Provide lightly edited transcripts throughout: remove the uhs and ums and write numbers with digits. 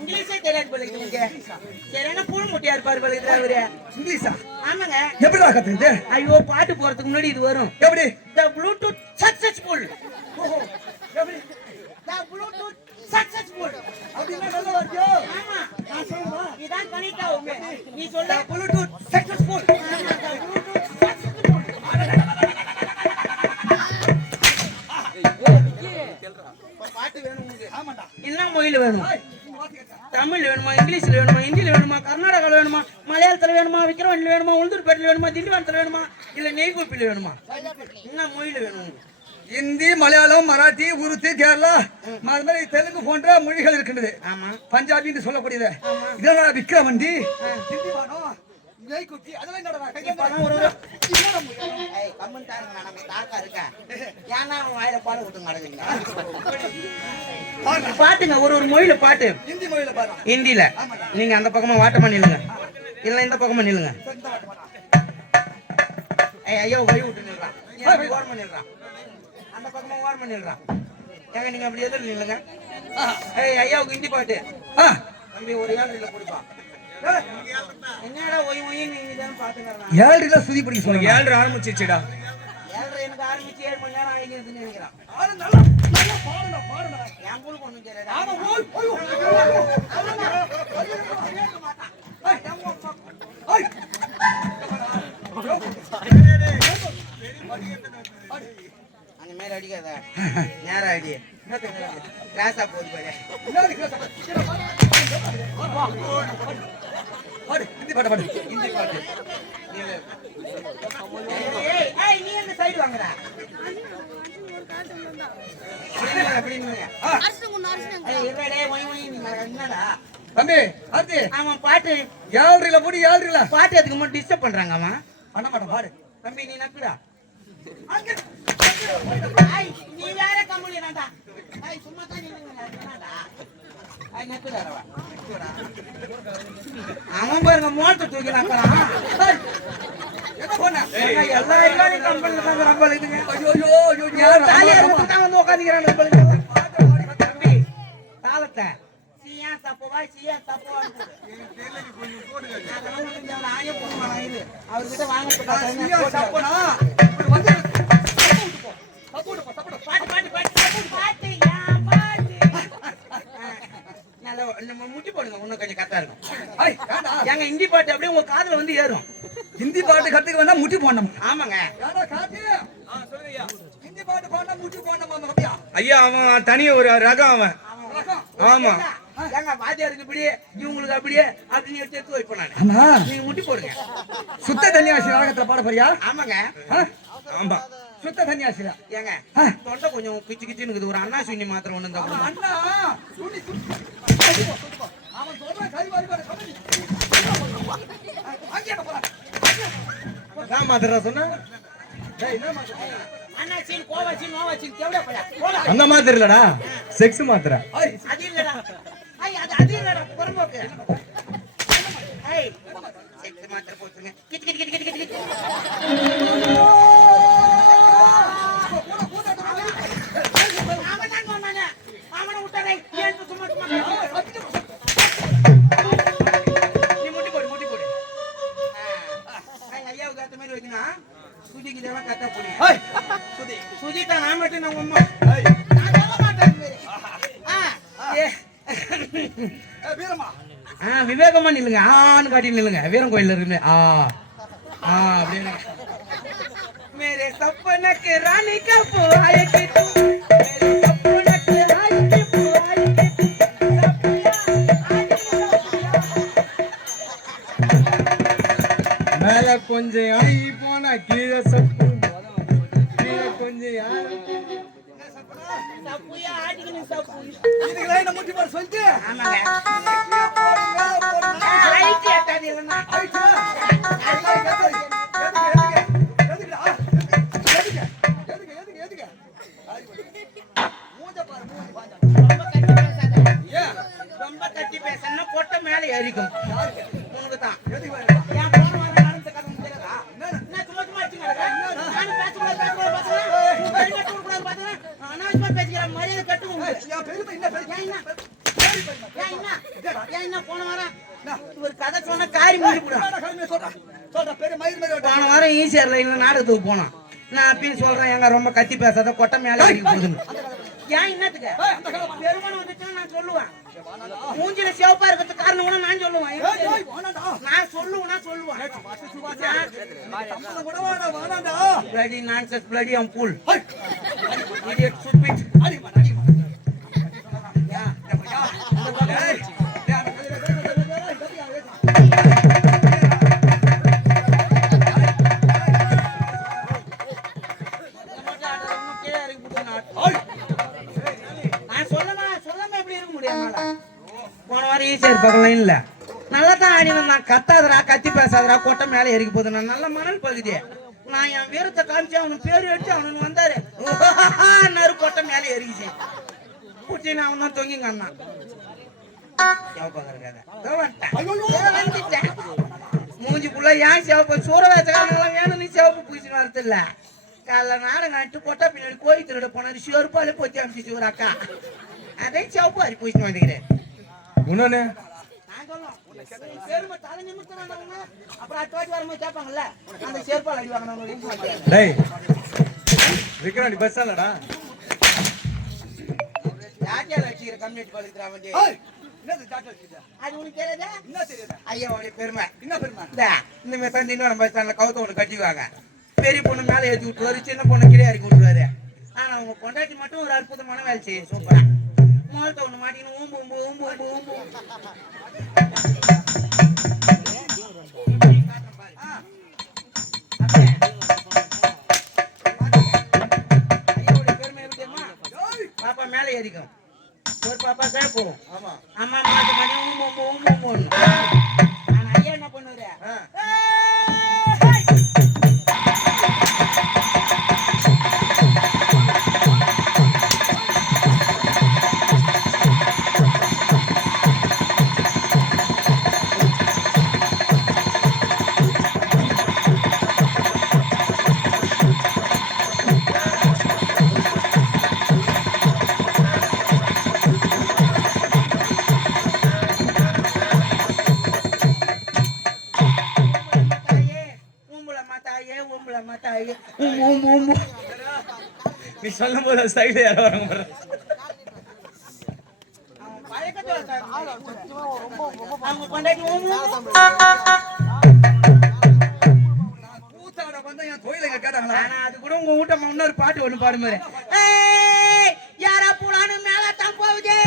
இங்கிலீஷே தெரியாது போல இருக்கு. சரியான பூ முட்டியா இருப்பாரு போல இருக்கு அவரு. இங்கிலீஷா? ஆமாங்க. எப்படிடா கத்துக்குது? ஐயோ பாட்டு போறதுக்கு முன்னாடி இது வரும். எப்படி? The Bluetooth successful. ஓஹோ, எப்படி? The Bluetooth successful. அப்படின்னா நல்லா வருதோ? ஆமா. நான் சொல்லுமா? இதான் கனெக்ட் ஆகும். நீ சொல்ல Bluetooth successful. ஆமா, the Bluetooth successful. பாட்டு வேணும் உங்களுக்கு. ஆமாடா. என்ன மொழியில வேணும்? ஏய், நீ வாத்தி கேட்டா. தமிழ்ல வேணுமா, இங்கிலீஷ்ல வேணுமா, ஹிந்தில வேணுமா, கர்நாடகால வேணுமா, மலையாளத்துல வேணுமா, விக்கிரவாண்டில வேணுமா, உளுந்தூர்பேட்டையில வேணுமா, திண்டிவனத்துல வேணுமா, இல்ல நெய்வேலியில வேணுமா? என்ன மொழியில வேணும் உங்களுக்கு? இந்தி, மலையாளம், மராத்தி, உருது, கேரளா, அது மாதிரி தெலுங்கு போன்ற மொழிகள் இருக்கின்றது. ஆமா. பஞ்சாபி என்று சொல்லக்கூடியது. ஆமா. இதெல்லாம் விக்ரமண்டி, திண்டிவனம், நெய்க்குட்டி, அதெல்லாம் என்னடா? பணம் ஒரு ஏய் கம்மன் தாருங்க நான் நம்ம தாக்கா இருக்கேன். ஏன்னா அவன் வாயில பாடு விட்டு நடக்குறீங்க. பாட்டுங்க ஒரு மொழியில பாட்டு. இந்தி மொழியில பாரு. ஹிந்தில நீங்க அந்த பக்கமா வாட்டமா நில்லுங்க, இல்ல இந்த பக்கமா நில்லுங்க. ஏய் ஐயோ வழி விட்டு நில்றான், ஓரமா நில்றான், அந்த பக்கமா ஓரமா நில்றான். ஏங்க நீங்க அப்படி எதிர நில்லுங்க. ஏய் ஐயாவுக்கு ஹிந்தி பாட்டு. தம்பி ஒரு ஏழரையில கொடுப்பா. என்னடா ஒய் ஒய் நீங்க தான் பாத்துக்கறேன். ஏழரையில சுதி பிடிக்க சொல்லுங்க. ஏழரை ஆரம்பிச்சிச்சுடா. ஏழரை எனக்கு ஆரம்பிச்சு 7 மணி நேரம் ஆகிடுதுன்னு நினைக்கிறேன். ஆளு நல்லா நல்லா பாடுடா பாடுடா. என் புள்ள பொண்ணு தெரியாது. ஆமா ஓய் ஓய் அந்த மாதிரி அடிக்காத, நேரம் அடி. கிளாஸா போது பாரு. பாடு ஹிந்தி பாட்டு பாடு. ஹிந்தி பாட்டு. ஏய் ஏய் நீ இந்த சைடு வாங்கடா. அப்படின்னு ஏய் இருடே ஒய் ஒய் என்னடா தம்பி ஆர்த்தி அவன் பாட்டு ஏழரையில போடி ஏழரையில பாட்டு அதுக்கு மட்டும் டிஸ்டர்ப் பண்றாங்க அவன். பண்ண மாட்டேன் பாடு. தம்பி நீ நக்குடா. ஐய் நீ வேற கம்பளிடா. ஐய் சும்மா தான் நில்லுங்க என்னடா. ஐய் நக்குடா ரவா. அவன் பாருங்க மோட்டை தூக்கி நக்கறான். என்ன பண்ண? எல்லா எல்லாரும் கம்பளில தான் ரப்பல் இதுங்க. ஐயோ ஐயோ ஐயோ தாலியா தான் வந்து உட்கார்ந்திருக்கான் ரப்பல். தம்பி தாளத்தை சியா தப்பவா சியா தப்பவான்னு போடு. அதெல்லாம் ஒண்ணும் தேவையில்ல. ஆயே போடுவானா இது. அவர்கிட்ட வாங்கறது சப்பனா வந்து சப்போர்ட் பாட்டு பாட்டு பாட்டு பாட்டு யா பாட்டு. நல்ல நம்ம முட்டி போடுங்க இன்னும் கொஞ்சம் கரெக்டா இருக்கும். ஐய் ஏடா ஏங்க ஹிந்தி பாட்டு அப்படியே உங்க காதுல வந்து ஏறும். ஹிந்தி பாட்டு கத்துக்க வேணா முட்டி போடணும். ஆமாங்க. ஏடா காட்டி சொல்லுங்கய்யா. ஹிந்தி பாட்டு பாடணும் முட்டி போடணும் அப்படியா? ஐயா அவன் தனி ஒரு ரகம் அவன். ஆமா. ஏங்க வாத்தியாருக்கு இப்படி இவங்களுக்கு அப்படியே அப்படின்னு எடுத்து வைப்பேன் நான். ஆமா நீங்க முட்டி போடுங்க. சுத்த தன்னியாசி ராகத்துல பாட போறியா? ஆமாங்க. ஆமா. சுத்த தன்னியாசில ஏங்க தொண்டை கொஞ்சம் கிச்சு கிச்சுன்னு இருக்குது. ஒரு அண்ணா சுண்ணி மாத்திரம் ஒண்ணு இருந்தா கூட. அண்ணா சுனி அவன் சொல்றான் கை வாரி பாரு கம்பி. அங்கே போறா. நான் மாத்திரா சொன்னா டேய் என்ன மாத்திர? அண்ணா சீன் கோவா சீன் நோவா சீன் தேவடா போடா. போடா. அந்த மாத்திரை இல்லடா, செக்ஸ் மாத்திரை. ஐய் அது இல்லடா. ஐய் அது இல்லடா புறம்போக்கு. ஐய் செக்ஸ் மாத்திரை போட்டுங்க. கிட் கிட் கிட் கிட் கிட். அவன் தான் சொன்னானே. அவனை விட்டானே. ஏன் சும்மா சும்மா நீ முட்டி போடு முட்டி போடு. ஐயாவுக்கு ஏத்த மாதிரி வைக்கணும். சுதிக்கு இதெல்லாம் கரெக்டா போடு. ஐய் சுஜிதா நான் மட்டும் நான் உம்மா. ஐய் நான் சொல்ல மாட்டேன். ஏ வீரமா விவேகமா நில்லுங்க. ஆன்னு காட்டி நில்லுங்க. வீரம் கோயில் இருக்குமே. அப்படின்னு मेरे सपने के रानी का बुआई की तू मेरे सपने के रानी की बुआई की மேல கொஞ்சம் ஆகி போனா கீழே சப்பு, கீழே கொஞ்சம் சப்புயா ஆடிக்கின்னு சப்பு. இதுக்கு லைன் முட்டி போட சொல்லிட்டு ஆமாங்க. ஐடி அட்டாதி இல்லனா ஐயா ரொம்ப கட்டி பேசணும்னா பொட்ட மேல ஏறிக்கும். உனக்கு தான் ஏன் போன வாரம் நடந்த கதை தெரியாதா? என்ன சும்மா சும்மா அடிச்சுங்க. நான் பேசக்கூடாது பேசக்கூடாது பேசக்கூடாது. பாத்தீங்கன்னா அனாவசியமா பேச பேசிக்கிற மரியாதை கட்டுவோம். என் பெருமை என்ன பெருமை? ஏன் என்ன போன வாரம் ஒரு கதை சொன்ன காரி மூடி சொல்ற பேரு மயிர் மாதிரி போன வாரம் ஈசிஆர் லைன்ல நாடகத்துக்கு போனோம். நான் அப்படின்னு சொல்றேன், எங்க ரொம்ப கத்தி பேசாத கொட்டை மேல அடிக்க போகுதுன்னு. ஏன் என்னத்துக்கு பெருமானம் வந்துச்சுன்னா நான் சொல்லுவேன். மூஞ்சில சிவப்பா இருக்கிறதுக்கு காரணம் கூட நான் சொல்லுவேன். நான் சொல்லுவேன். Bloody nonsense, bloody I'm fool. Idiot, stupid. போன வாரம் ஈஸியர் பக்கம் இல்ல நல்லா தான் ஆடினா கத்தாதரா கத்தி பேசாதரா கொட்டை மேல ஏறிக்க போகுது. நான் நல்ல மணல் பகுதி. நான் என் வீரத்தை காமிச்சு அவனுக்கு பேரு அடிச்சு அவனுக்கு வந்தாரு நறு கொட்டை மேல ஏறிக்கிச்சு குச்சி. நான் அவன் தான் தொங்கிங்க அண்ணா மூஞ்சிக்குள்ள ஏன் சிவப்பு சூற வேச்சக்காரங்களாம் வேணும் நீ சிவப்பு பூசின்னு வரது இல்ல. காலைல நாடு நட்டு கொட்டை பின்னாடி கோழி திருட போனாரு சிவருப்பாலே போச்சு அமிச்சு ஒரு அக்கா அதே சிவப்பு அரி பூசின்னு வந்துக்கிறேன். இன்னொன்னு அப்புறம் அட்டுவாட்டி வரும்போது கேட்பாங்கல்ல அந்த செருப்பால் அடி வாங்கினவங்க. டேய் விக்ராண்டி பஸ் இல்லடா யாட்டியால வச்சுக்கிற கம்யூனிட்டி பழுக்கிறான் வந்து அது உனக்கு தெரியாதா? என்ன தெரியுது? ஐயாவுடைய பெருமை என்ன பெருமை? இந்த மாதிரி தந்தி இன்னொரு பஸ் ஸ்டாண்ட்ல கவுத்த ஒண்ணு கட்டிக்குவாங்க. பெரிய பொண்ணு மேல ஏற்றி விட்டுருவாரு, சின்ன பொண்ணு கீழே இறக்கி விட்டுருவாரு. ஆனா அவங்க பொண்டாட்டி மட்டும் ஒரு அற்புதமான வேலை செய்யும். சூப்பரா மோலத்தை ஒண்ணு மாட்டின்னு ஊம்பு ஊம்பு ஊம்பு ஊம்பு ஊம்பு பாப்பா மேல ஏறிக்கும். ஒரு பாப்பா கேட்கும். அம்மா மாட்டு பண்ணி ஊம்பு ஊம்பு ஊம்பு ஊம்பு. ஆனா ஐயா என்ன பண்ணுவாரு? நீ சொல்லும் போது சைடு யாரோ வராங்க அது கூட உங்க ஊட்டமா இன்னொரு பாட்டு ஒண்ணு பாடுமாரு. யாரா போலான்னு மேல தான் போகுது.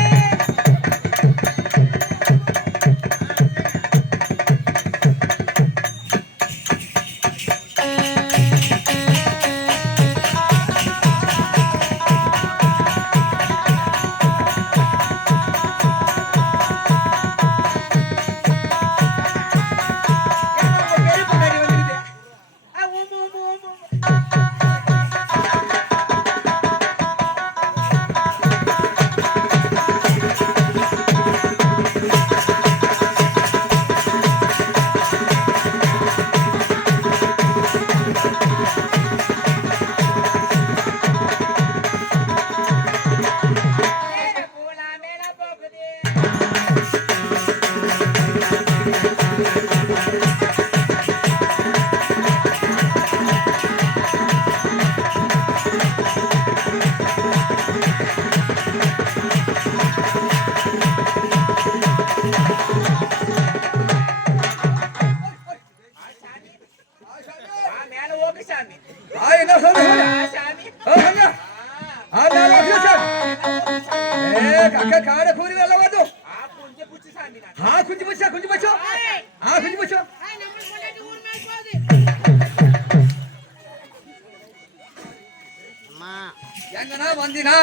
எங்கன்னா வந்தினா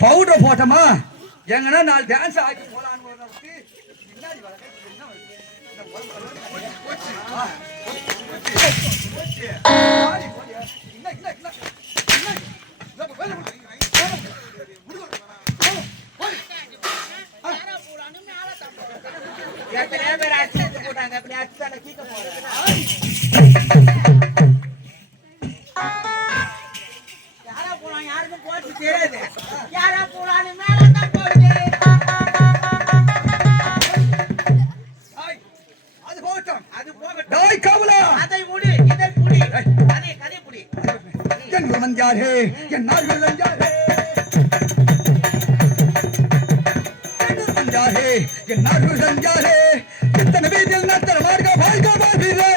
பவுடர் போட்டோமா எங்கன்னா நாலு டான்ஸ் ஆகி போலான்னு யாருக்கும் போட்டு தெரியாது. யார அது போகட்டும். அது போகட்டும். டாய் காவலா, அதை முடி, இதை புடி. கதை புடி. என் மஞ்சாரே, என் நாள்கள் அஞ்சாரே. என் நாள்கள் அஞ்சாரே. எத்தனை வீதியில் நத்தர மார்க்க வாழ்க வாழ்வீரே.